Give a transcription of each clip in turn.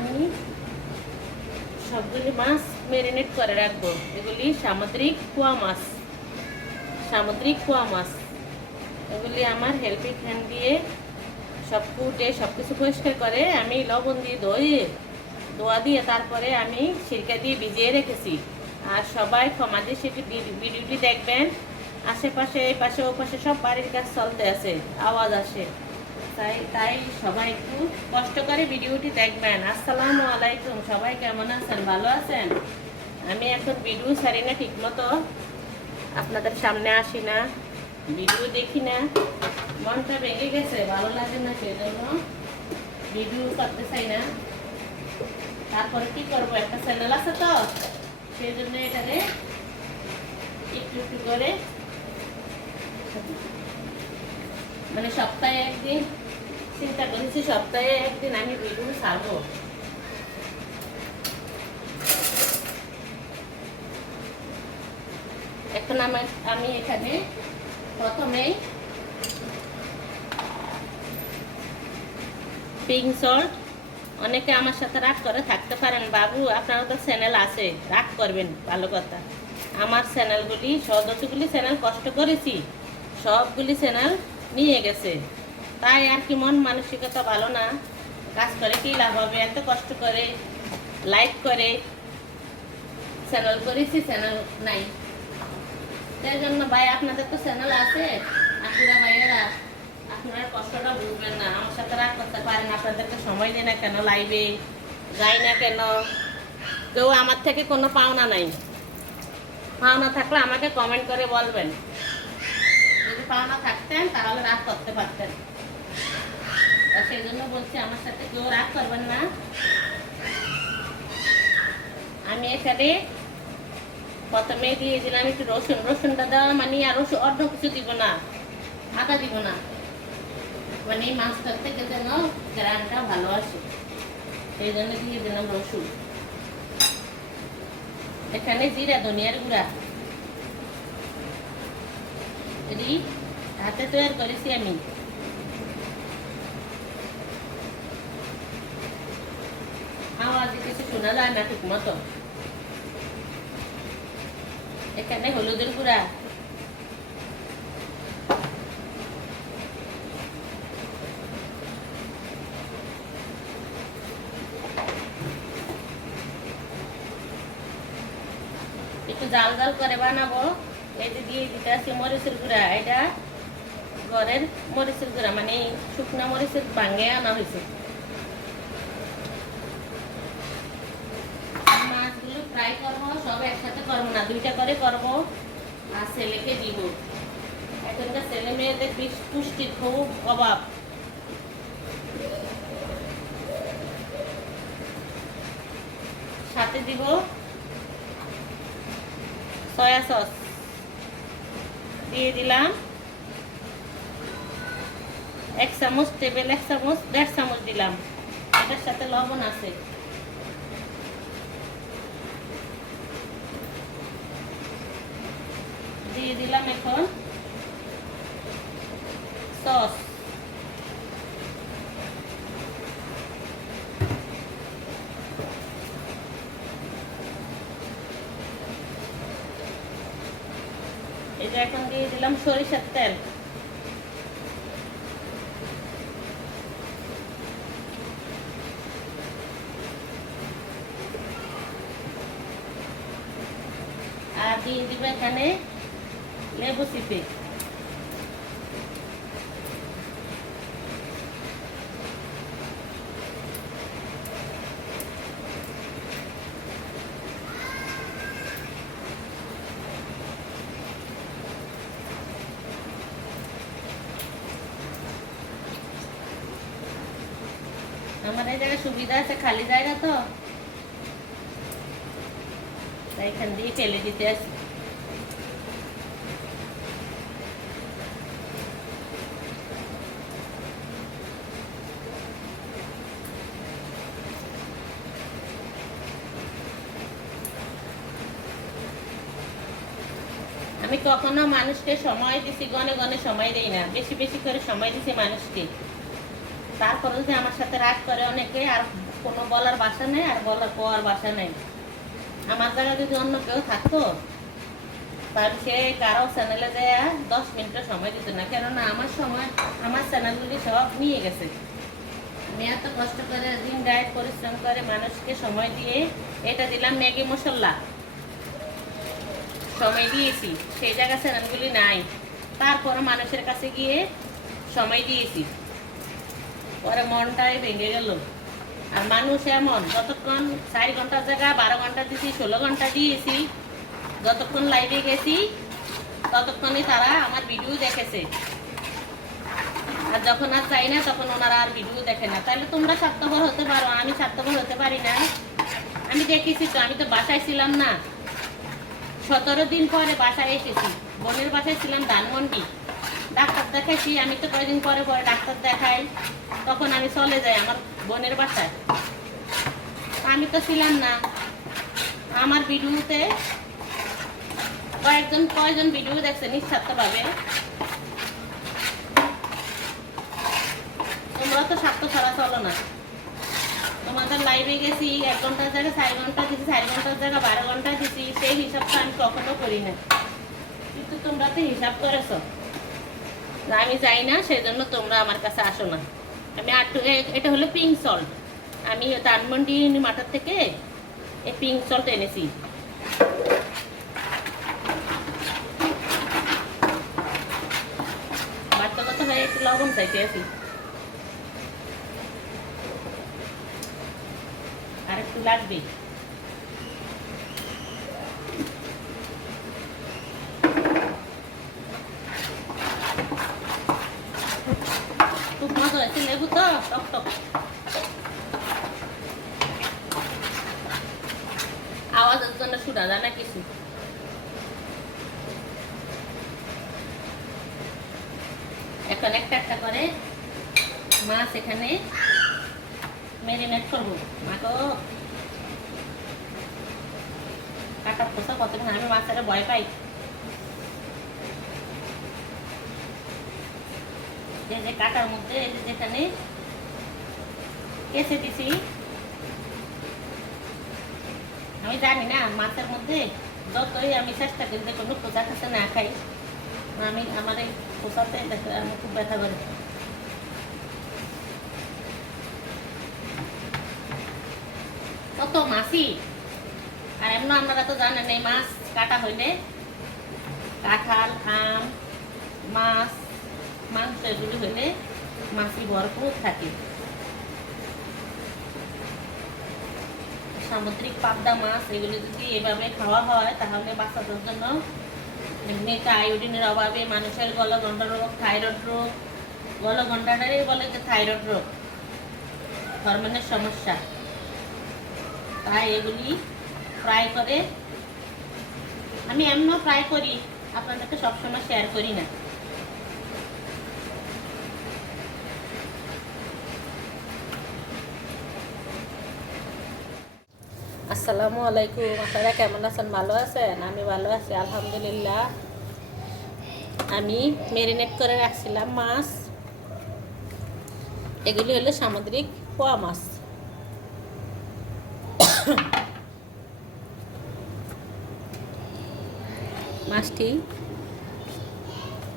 আমি সবগুলি মাছ ম্যারিনেট করে রাখবো। এগুলি সামুদ্রিক পোয়া মাছ, সামুদ্রিক পোয়া মাছ। এগুলি আমার হেল্পিং হ্যান্ড দিয়ে সব কুটে সব কিছু পরিষ্কার করে আমি লবণ দিয়ে ধোয়া দিয়ে তারপরে আমি সিরকা দিয়ে ভিজিয়ে রেখেছি। আর সবাই ক্ষমা দিয়ে সেটি ভিডিওটি দেখবেন। আশেপাশে এই পাশে ও পাশে সব বাড়ির কাজ চলতে আছে, আওয়াজ আসে, তাই সবাই একটু কষ্ট করে ভিডিওটি দেখবেন। আসসালামু আলাইকুম, সবাই কেমন আছেন? ভালো আছেন? আমি এখন ভিডিও ছাড়ি না, ঠিক মতো আপনাদের সামনে আসি না, ভিডিও দেখি না, মনটা ভেঙে গেছে, ভালো লাগে না, সেজন্য ভিডিও করতে চাই না। তারপরে কি করবো, একটা চ্যানেল আছে তো, সেই জন্য এটারে একটু একটু করে মানে সপ্তাহে একদিন চিন্তা করেছি, সপ্তাহে একদিন আমি ভিডিও ছাড়বো। এখন আমি এখানে প্রথমেই পিঙ্ক সল্ট, অনেকে আমার সাথে রাগ করে থাকতে পারেন, বাবু আপনারও তো চ্যানেল আছে, রাগ করবেন, ভালো কথা। আমার চ্যানেলগুলি যতগুলি চ্যানেল কষ্ট করেছি সবগুলি চ্যানেল নিয়ে গেছে, তাই আর কি মন মানসিকতা ভালো না, কাজ করে কি লাভ হবে, এত কষ্ট করে লাইক করে চ্যানেল করেছি, চ্যানেল নাই। তাই জন্য ভাই আপনাদের তো চ্যানেল আছে, আপুরা ভাইয়েরা আপনারা কষ্টটা বুঝবেন না, আমার সাথে রাগ করতে পারেন, আপনাদেরকে সময় দিই না কেন, লাইভে যাই না কেন, কেউ আমার থেকে কোনো পাওনা নাই। পাওনা থাকলে আমাকে কমেন্ট করে বলবেন, যদি পাওনা থাকতেন তাহলে রাগ করতে পারতেন। সেই জন্য বলছি আমার সাথে কেউ রাগ করবেন না। আমি এখানে প্রথমে দিয়ে দিলাম একটু রসুন, রসুনটা দেওয়া মানে আর অন্য কিছু দিব না, আদা দিব না, মানে এই মাছটার থেকে যেন গ্রানটা ভালো আসে, সেই জন্য দিয়ে দিলাম রসুন। এখানে জিরা ধনিয়ার গুঁড়া, এটি হাতে তৈরি করেছি আমি। আওয়াজ কিছু শোনা যায় না ঠিক মতো। এখানে হলুদের গুঁড়া, একটু জাল জাল করে বানাবো। এই যে দিয়ে দিতে আছে মরিচের গুঁড়া, এটা ঘরের মরিচের গুঁড়া, মানে শুকনা মরিচের ভাঙে আনা হয়েছে। মাছগুলো ফ্রাই করবো, সব একসাথে করবো না, দুইটা করে করবো, আর ছেলেকে দিব। এখনকার ছেলে মেয়েদের পুষ্টির খুব অভাব। সাথে দিব সয়া সস, দিয়ে দিলাম 1 চামচ, টেবিল 1 চামচ, 1.5 চামচ দিলাম। এটার সাথে লবণ আছে, দিয়ে দিলাম এখন সস। এটা এখন দিয়ে দিলাম সরিষার তেল, আর দিয়ে দিব এখানে লেবু চিপে। আমার এই জায়গায় সুবিধা আছে, খালি জায়গা তো, তাই এখান দিয়ে ফেলে দিতে আসি। আমি কখনো মানুষকে সময় দিছি, গনে গনে সময় দেই না, বেশি বেশি করে সময় দিছি মানুষকে। তারপরে যে আমার সাথে রাগ করে অনেকে, আর কোনো বলার ভাষা নেই আর বলার পাওয়ার ভাষা নেই। আমার জায়গায় যদি অন্য কেউ থাকতো তাহলে সে কারো চ্যানেলে যায় 10 মিনিটের সময় দিত না, কেননা আমার সময় আমার চ্যানেলগুলি সব নিয়ে গেছে। আমি এত কষ্ট করে দিন রাত পরিশ্রম করে মানুষকে সময় দিয়ে এটা দিলাম ম্যাগি মশলা, সময় দিয়েছি, সেই জায়গায় চ্যানেলগুলি নাই। তারপরে মানুষের কাছে গিয়ে সময় দিয়েছি, পরে মনটাই ভেঙে গেল। আর মানুষ এমন, যতক্ষণ 4 ঘন্টার জায়গায় 12 ঘন্টা দিয়েছি, 16 ঘন্টা দিয়েছি, যতক্ষণ লাইভে গেছি ততক্ষণই তারা আমার ভিডিও দেখেছে। আর যখন আর চাই না তখন ওনারা আর ভিডিও দেখে না। তাহলে তোমরা স্বার্থপর হতে পারো, আমি স্বার্থপর হতে পারি না? আমি দেখেছি তো, আমি তো বাসায় ছিলাম না, 17 দিন পরে বাসায় এসেছি। বোনের বাসায় ছিলাম ধানমন্ডি, ডাক্তার দেখাইছি। আমি তো কয়েকদিন পরে পরে ডাক্তার দেখাই, তখন আমি চলে যাই আমার বোনের বাসায়। আমি তো ছিলাম না। আমার ভিডিওতে কয়েকজন ভিডিও দেখছে নিঃস্বার্থভাবে। তোমরা তো স্বার্থ ছাড়া চলো না। তোমাদের লাইভে গেছি 1 ঘন্টার জায়গায় 4 ঘন্টা দিছি, 4 ঘন্টার জায়গায় 12 ঘন্টা দিছি, সেই হিসাবটা আমি কখনো করি না। কিন্তু তোমরা তো হিসাব করেছো, আমি যাই না, সেই জন্য তোমরা আমার কাছে আসো না। আমি এটা হলো পিঙ্ক সল্ট, আমি ধানমন্ডি মাঠার থেকে এই পিঙ্ক সল্ট এনেছি। বাচ্চাগত হয়ে একটু লবণ চাইতে আছি, আর একটু লাগবে। খুব মজা হয়েছে, লেবু তো টক টক। আওয়াজের জন্য শোনা যায় না কিছু। এখন একটা একটা করে মাছ এখানে ম্যারিনেট করবো। মাকে কাটার পোষা কত, আমি মাছের ভয় পাই। এই যে কাটার মধ্যে এই যে যেখানে কেসে দিছি, আমি জানি না মাছের মধ্যে যতই আমি চেষ্টা করি যে কোনো পোষা কাছে না খাই, আমি আমার এই পোষাতে আমি খুব ব্যথা করি। কত মাছই, আর এমন আপনারা তো জানেন এই মাছ কাটা হইলে কাঁঠাল, আম, মাছ, মাংস এগুলি হইলে মাছই ভরপুর থাকে। সামুদ্রিক পাবদা মাছ এগুলি যদি এভাবে খাওয়া হয় তাহলে বাচ্চাদের জন্য এমনিতে আয়োডিনের অভাবে মানুষের গলগণ্ড রোগ, থাইরয়েড রোগ, গলগণ্ডাটারই বলে যে থাইরয়েড রোগ, হরমোনের সমস্যা। তাই এগুলি ফ্রাই করে, আমি এমনও ফ্রাই করি, আপনাদেরকে সবসময় শেয়ার করি না। আসসালামু আলাইকুম, আপনারা কেমন আছেন? ভালো আছেন? আমি ভালো আছি আলহামদুলিল্লাহ। আমি ম্যারিনেট করে রাখছিলাম মাছ, এগুলি হলো সামুদ্রিক পোয়া মাছ। মাছটি,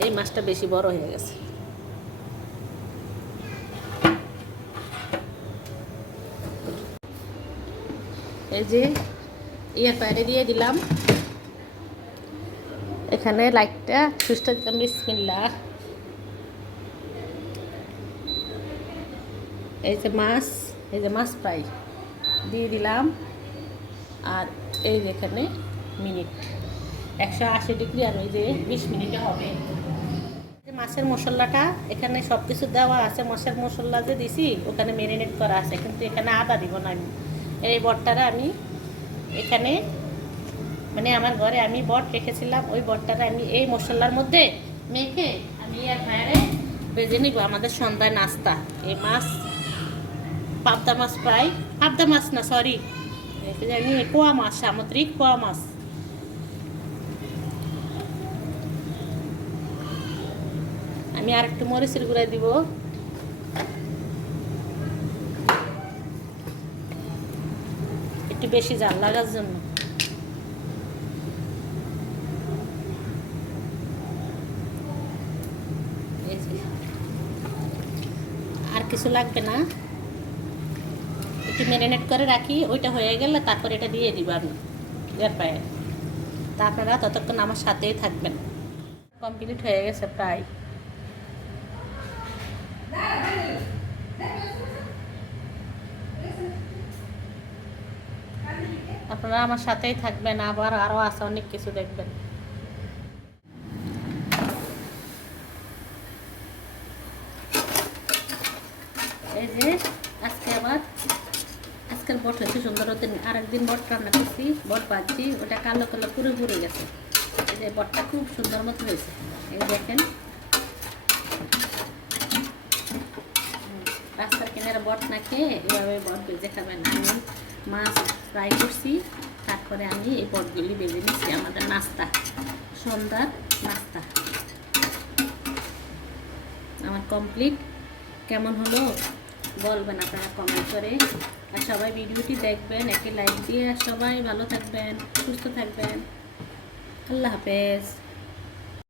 এই মাছটা বেশি বড় হয়ে গেছে। এই যে ফ্রাইডে দিয়ে দিলাম, এখানে লাইটটা সুস্থ দিলাম, বিসমিল্লাহ। এই যে মাছ ফ্রাই দিয়ে দিলাম, আর এই যে এখানে মিনিট 180 ডিগ্রি, আর ওই যে 20 মিনিটে হবে। মাছের মশলাটা এখানে সব কিছু দেওয়া আছে, মাছের মশলা যে দিছি ওখানে ম্যারিনেট করা আছে, কিন্তু এখানে আদা দিব না। আমি এই বটটারা আমি এখানে, মানে আমার ঘরে আমি বট রেখেছিলাম, ওই বটটারা আমি এই মশলার মধ্যে মেখে আমি ফ্রাইডে ভেজে নিব আমাদের সন্ধ্যায় নাস্তা। এই মাছ পাবদা মাছ ফ্রাই, পাবদা মাছ না সরি, জানি পোয়া মাছ, সামুদ্রিক পোয়া মাছ। আমি আর একটু মরিচের গুঁড়া দিব, একটু বেশি জাল লাগার জন্য। আর কিছু লাগবে না, একটু ম্যারিনেট করে রাখি, ওইটা হয়ে গেলে তারপর এটা দিয়ে দিব আমি এর পায়ে। তা আপনারা ততক্ষণ আমার সাথেই থাকবেন। কমপ্লিট হয়ে গেছে প্রায়। আপনারা আমার সাথেই থাকবেন, আবার আরও আছে অনেক কিছু দেখবেন। এই যে আজকের বট হয়েছে সুন্দর। আরেকদিন বট রান্না করছি, বট ভাজছি, ওটা কালো কালো পুরো পুড়ে গেছে। এই যে বটটা খুব সুন্দর মতো হয়েছে, এই দেখেন। রাস্তার কিনারে বট না খেয়ে এভাবে বট ভেজে খাবেন। আমি মাছ ফ্রাই করছি, তারপরে আমি এই বটগুলি ভেজে নিচ্ছি। আমাদের নাস্তা, সন্ধ্যার নাস্তা আমার কমপ্লিট। কেমন হলো বলবেন আপনারা কমেন্ট করে। আর সবাই ভিডিওটি দেখবেন, একটি লাইক দিয়ে। আর সবাই ভালো থাকবেন, সুস্থ থাকবেন। আল্লাহ হাফেজ।